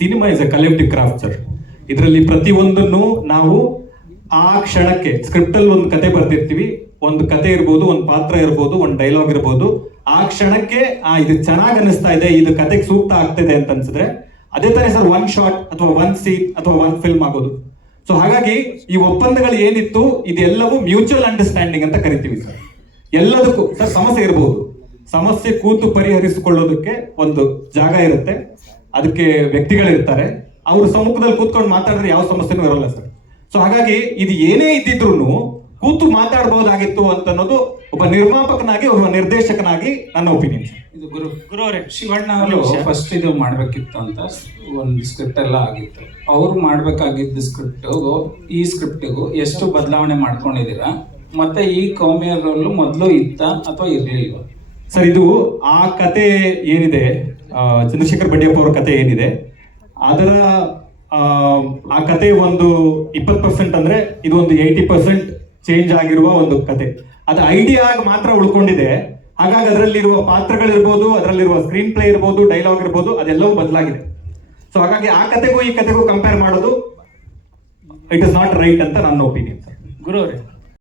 cinema is a collective craft sir. ಇದರಲ್ಲಿ ಪ್ರತಿಯೊಂದನ್ನು ನಾವು ಆ ಕ್ಷಣಕ್ಕೆ ಸ್ಕ್ರಿಪ್ಟ್ ಅಲ್ಲಿ ಒಂದು ಕತೆ ಬರ್ತಿರ್ತೀವಿ. ಒಂದು ಕತೆ ಇರ್ಬೋದು, ಒಂದು ಪಾತ್ರ ಇರ್ಬೋದು, ಒಂದು ಡೈಲಾಗ್ ಇರ್ಬೋದು. ಆ ಕ್ಷಣಕ್ಕೆ ಇದು ಚೆನ್ನಾಗಿ ಅನಿಸ್ತಾ ಇದೆ, ಇದು ಕತೆಗೆ ಸೂಕ್ತ ಆಗ್ತಿದೆ ಅಂತ ಅನ್ಸಿದ್ರೆ ಅದೇ ತಾನೇ ಸರ್ 1 ಶಾಟ್ ಅಥವಾ 1 ಸೀನ್ ಅಥವಾ 1 ಫಿಲ್ಮ್ ಆಗೋದು. ಸೊ ಹಾಗಾಗಿ ಈ ಒಪ್ಪಂದಗಳು ಏನಿತ್ತು ಇದೆಲ್ಲವೂ ಮ್ಯೂಚುವಲ್ ಅಂಡರ್ಸ್ಟ್ಯಾಂಡಿಂಗ್ ಅಂತ ಕರಿತೀವಿ ಸರ್. ಎಲ್ಲದಕ್ಕೂ ಸರ್ ಸಮಸ್ಯೆ ಇರಬಹುದು, ಸಮಸ್ಯೆ ಕೂತು ಪರಿಹರಿಸಿಕೊಳ್ಳೋದಕ್ಕೆ ಒಂದು ಜಾಗ ಇರುತ್ತೆ, ಅದಕ್ಕೆ ವ್ಯಕ್ತಿಗಳಿರ್ತಾರೆ. ಅವ್ರ ಸಮ್ಮುಖದಲ್ಲಿ ಕೂತ್ಕೊಂಡು ಮಾತಾಡಿದ್ರೆ ಯಾವ ಸಮಸ್ಯೆನೂ ಇರೋಲ್ಲ ಸರ್. ಸೊ ಹಾಗಾಗಿ ಇದು ಏನೇ ಇದ್ದಿದ್ರು ಕೂತು ಮಾತಾಡಬಹುದಾಗಿತ್ತು ಅಂತ ಅನ್ನೋದು ಒಬ್ಬ ನಿರ್ಮಾಪಕನಾಗಿ, ಒಬ್ಬ ನಿರ್ದೇಶಕನಾಗಿ ನನ್ನ ಒಪಿನಿಯನ್ ಸರ್. ಇದು ಗುರು ಅವರೇ, ಶಿವಣ್ಣ ಅವರು ಫಸ್ಟ್ ಇದು ಮಾಡ್ಬೇಕಿತ್ತು ಅಂತ ಒಂದು ಸ್ಕ್ರಿಪ್ಟ್ ಎಲ್ಲ ಆಗಿತ್ತು. ಅವ್ರು ಮಾಡ್ಬೇಕಾಗಿದ್ದ ಸ್ಕ್ರಿಪ್ಟಿಗೂ ಈ ಸ್ಕ್ರಿಪ್ಟಿಗೂ ಎಷ್ಟು ಬದಲಾವಣೆ ಮಾಡ್ಕೊಂಡಿದ್ದೀರಾ? ಮತ್ತೆ ಈ ಕೌಮಿಯರ್ ರೋಲ್ ಮೊದಲು ಇತ್ತ ಅಥವಾ ಇರ್ಲಿಲ್ವಾ ಸರ್? ಇದು ಆ ಕತೆ ಏನಿದೆ, ಚಂದ್ರಶೇಖರ್ ಬಡ್ಡಿಯಪ್ಪ ಅವರ ಕತೆ ಏನಿದೆ, ಅದರ ಆ ಕತೆ ಒಂದು 20% ಅಂದ್ರೆ ಇದು ಒಂದು 80% ಚೇಂಜ್ ಆಗಿರುವ ಒಂದು ಕತೆ. ಅದು ಐಡಿಯಾ ಆಗಿ ಮಾತ್ರ ಉಳ್ಕೊಂಡಿದೆ. ಹಾಗಾಗಿ ಅದರಲ್ಲಿರುವ ಪಾತ್ರಗಳಿರ್ಬೋದು, ಅದರಲ್ಲಿರುವ ಸ್ಕ್ರೀನ್ ಪ್ಲೇ ಇರ್ಬೋದು, ಡೈಲಾಗ್ ಇರ್ಬೋದು, ಅದೆಲ್ಲವೂ ಬದಲಾಗಿದೆ. ಸೊ ಹಾಗಾಗಿ ಆ ಕತೆಗೂ ಈ ಕತೆಗೂ ಕಂಪೇರ್ ಮಾಡೋದು ಇಟ್ ಇಸ್ ನಾಟ್ ರೈಟ್ ಅಂತ ನನ್ನ ಒಪಿನಿಯನ್ ಸರ್. ಗುರು ಅವರೇ,